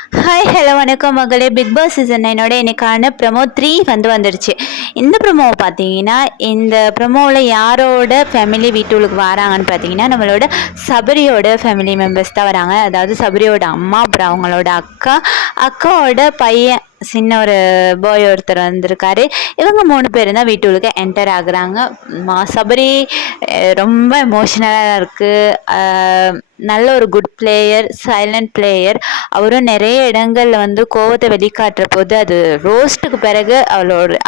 Hi hello வணக்கம் மகளே. Big Boss season 9 இன்னைக்கான ப்ரமோ 3 வந்துடுச்சு. இந்த ப்ரமோவை பார்த்தீங்கன்னா, இந்த ப்ரமோவில் யாரோட ஃபேமிலி வீட்டுக்கு வராங்கன்னு பார்த்தீங்கன்னா, நம்மளோட சபரியோட ஃபேமிலி மெம்பர்ஸ் தான் வராங்க. அதாவது சபரியோட அம்மா, அப்புறம் அவங்களோட அக்காவோட பையன், சின்ன ஒரு பாய் ஒருத்தர் வந்திருக்காரு. இவங்க 3 பேரும் தான் வீட்டுக்கு என்டர் ஆகுறாங்க. சபரி ரொம்ப எமோஷ்னலாக இருக்குது. நல்ல ஒரு குட் பிளேயர், சைலண்ட் பிளேயர். அவரும் நிறைய இடங்கள்ல வந்து கோவத்தை வெளிக்காட்டுற போது அது ரோஸ்ட்டுக்கு பிறகு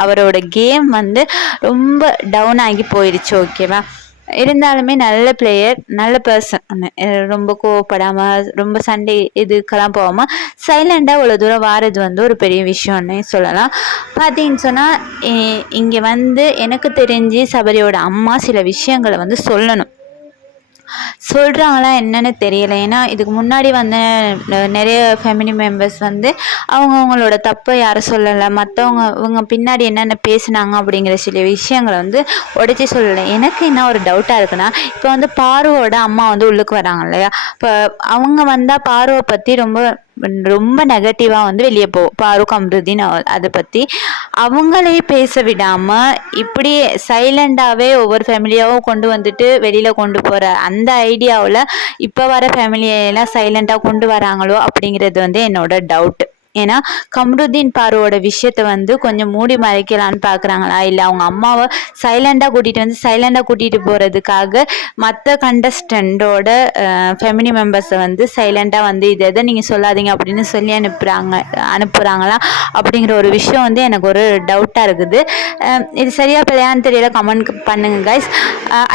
அவரோட கேம் வந்து ரொம்ப டவுன் ஆகி போயிடுச்சு. ஓகேவா, இருந்தாலுமே நல்ல பிளேயர், நல்ல பர்சன். ரொம்ப கோவப்படாமல், ரொம்ப சண்டை இதுக்கெல்லாம் போகாமல் சைலண்டாக இவ்வளோ தூரம் வாரது வந்து ஒரு பெரிய விஷயம்னே சொல்லலாம். பார்த்தீங்கன்னு சொன்னால், இங்கே வந்து எனக்கு தெரிஞ்சு சபரியோட அம்மா சில விஷயங்களை வந்து சொல்கிறாங்களா என்னன்னு தெரியலை. ஏன்னா இதுக்கு முன்னாடி வந்து நிறைய ஃபேமிலி மெம்பர்ஸ் வந்து அவங்களோட தப்பை யாரும் சொல்லலை, மற்றவங்க இவங்க பின்னாடி என்னென்ன பேசுனாங்க அப்படிங்கிற சில விஷயங்களை வந்து உடைச்சி சொல்லலை. எனக்கு என்ன ஒரு டவுட்டாக இருக்குன்னா, இப்போ வந்து பார்வோட அம்மா வந்து உள்ளுக்கு வராங்க இல்லையா, இப்போ அவங்க வந்தால் பார்வை பற்றி ரொம்ப நெகட்டிவாக வந்து வெளியே போகும். பாருக் அம்ருதீன் அதை பற்றி அவங்களே பேச விடாமல் இப்படி சைலண்டாகவே ஒவ்வொரு ஃபேமிலியாகவும் கொண்டு வந்துட்டு வெளியில் கொண்டு போகிற அந்த ஐடியாவில் இப்போ வர ஃபேமிலியெல்லாம் சைலண்டாக கொண்டு வராங்களோ அப்படிங்கிறது வந்து என்னோட டவுட்டு. ஏன்னா கம்ருதீன் பார்வோட விஷயத்த வந்து கொஞ்சம் மூடி மறைக்கலான்னு பார்க்குறாங்களா, இல்லை அவங்க அம்மாவை சைலண்டாக கூட்டிகிட்டு போகிறதுக்காக மற்ற கண்டஸ்டண்டோட ஃபேமிலி மெம்பர்ஸை வந்து சைலண்டாக வந்து இது எதை நீங்கள் சொல்லாதீங்க அப்படின்னு சொல்லி அனுப்புகிறாங்களா அப்படிங்கிற ஒரு விஷயம் வந்து எனக்கு ஒரு டவுட்டாக இருக்குது. இது சரியாக பிள்ளையான்னு தெரியல, கமெண்ட் பண்ணுங்க கைஸ்.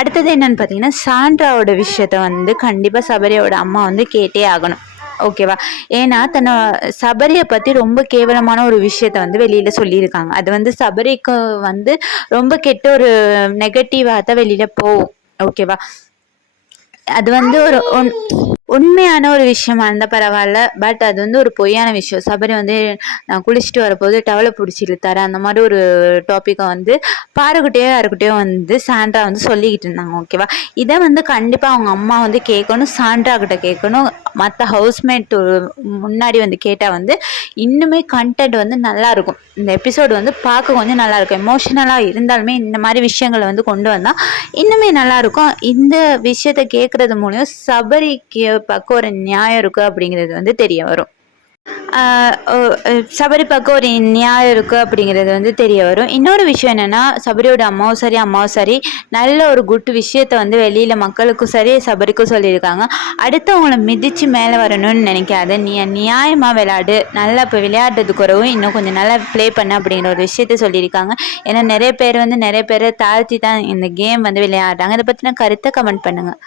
அடுத்தது என்னென்னு பார்த்தீங்கன்னா, சாண்ட்ராவோட விஷயத்த வந்து கண்டிப்பாக சபரியோட அம்மா வந்து கேட்டே ஆகணும். ஓகேவா, ஏன்னா சபரியை பற்றி ரொம்ப கேவலமான ஒரு விஷயத்த வந்து வெளியில் சொல்லியிருக்காங்க. அது வந்து சபரிக்கு வந்து ரொம்ப கெட்ட ஒரு நெகட்டிவாக தான் வெளியில் போகும். ஓகேவா, அது வந்து ஒரு உண்மையான ஒரு விஷயமா இருந்தால் பரவாயில்ல, பட் அது வந்து ஒரு பொய்யான விஷயம். சபரி வந்து நான் குளிச்சுட்டு வரப்போது டவலை பிடிச்சி இழுத்தாரு, அந்த மாதிரி ஒரு டாப்பிக்கை வந்து யாருக்கிட்டேயோ வந்து சாண்ட்ரா வந்து சொல்லிக்கிட்டு இருந்தாங்க. ஓகேவா, இதை வந்து கண்டிப்பாக அவங்க அம்மா வந்து கேட்கணும், சாண்ட்ரா கிட்ட கேட்கணும். மற்ற ஹவுஸ்மேட் முன்னாடி வந்து கேட்டால் வந்து இன்னுமே கண்டென்ட் வந்து நல்லாயிருக்கும். இந்த எபிசோடு வந்து பார்க்க கொஞ்சம் நல்லாயிருக்கும். எமோஷ்னலாக இருந்தாலுமே இந்த மாதிரி விஷயங்களை வந்து கொண்டு வந்தால் இன்னுமே நல்லாயிருக்கும். இந்த விஷயத்தை கேட்குறது மூலியம் சபரிக்கு பக்கம் ஒரு நியாயம் இருக்குது அப்படிங்கிறது வந்து தெரிய வரும். சபரி பக்கம் ஒரு நியாயம் இருக்குது அப்படிங்கிறது வந்து தெரிய வரும். இன்னொரு விஷயம் என்னென்னா, சபரியோட அம்மாவும் சரி நல்ல ஒரு குட் விஷயத்த வந்து வெளியில் மக்களுக்கும் சரி சபரிக்கும் சொல்லியிருக்காங்க. அடுத்தவங்களை மிதித்து மேலே வரணும்னு நினைக்காத, நீ நியாயமாக விளையாடு, நல்லா இப்போ விளையாடுறது குறவும் இன்னும் கொஞ்சம் நல்லா ப்ளே பண்ண அப்படிங்கிற ஒரு விஷயத்த சொல்லியிருக்காங்க. ஏன்னா நிறைய பேரை தாழ்த்தி தான் இந்த கேம் வந்து விளையாடுறாங்க. இதை பற்றின கருத்தை கமெண்ட் பண்ணுங்கள்.